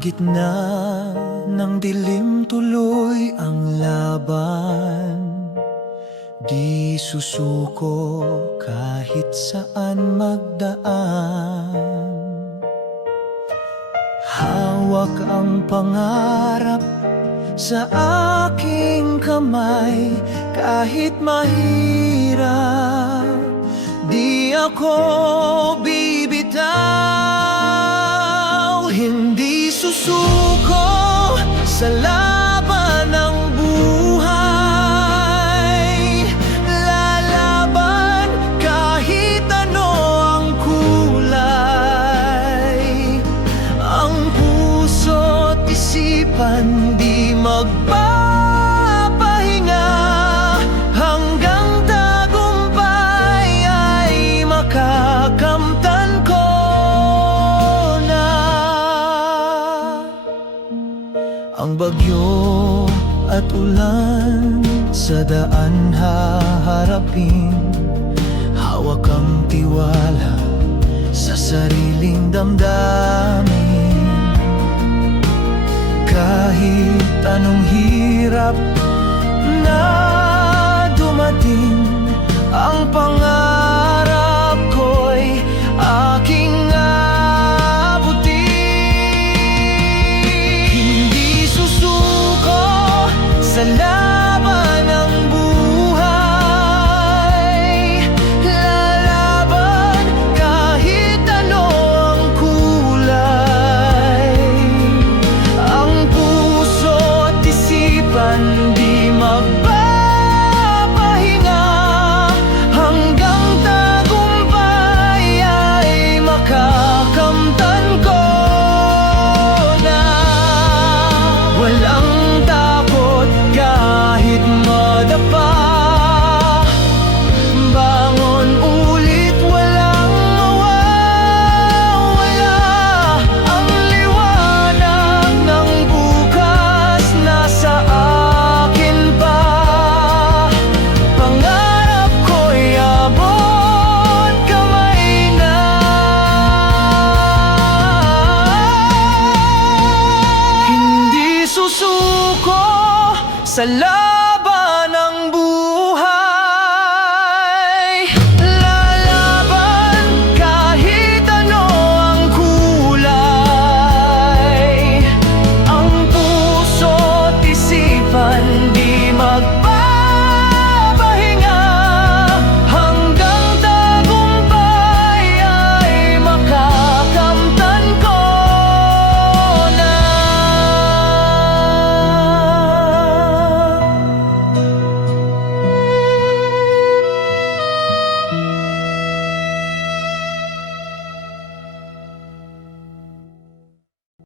gitna ng dilim tuloy ang laban. Di susuko kahit saan magdaan. Hawak ang pangarap sa aking kamay Kahit mahirap. Di ako bibitaw Susuko sa laban ng buhay. Lalaban kahit ano ang kulay. Ang puso't isipan di magpapahinga Ang bagyo at ulan sa daan haharapin Hawak ang tiwala sa sariling damdamin. Kahit anong hirap na dumating Ang pangarap Hindi susuko sa lahat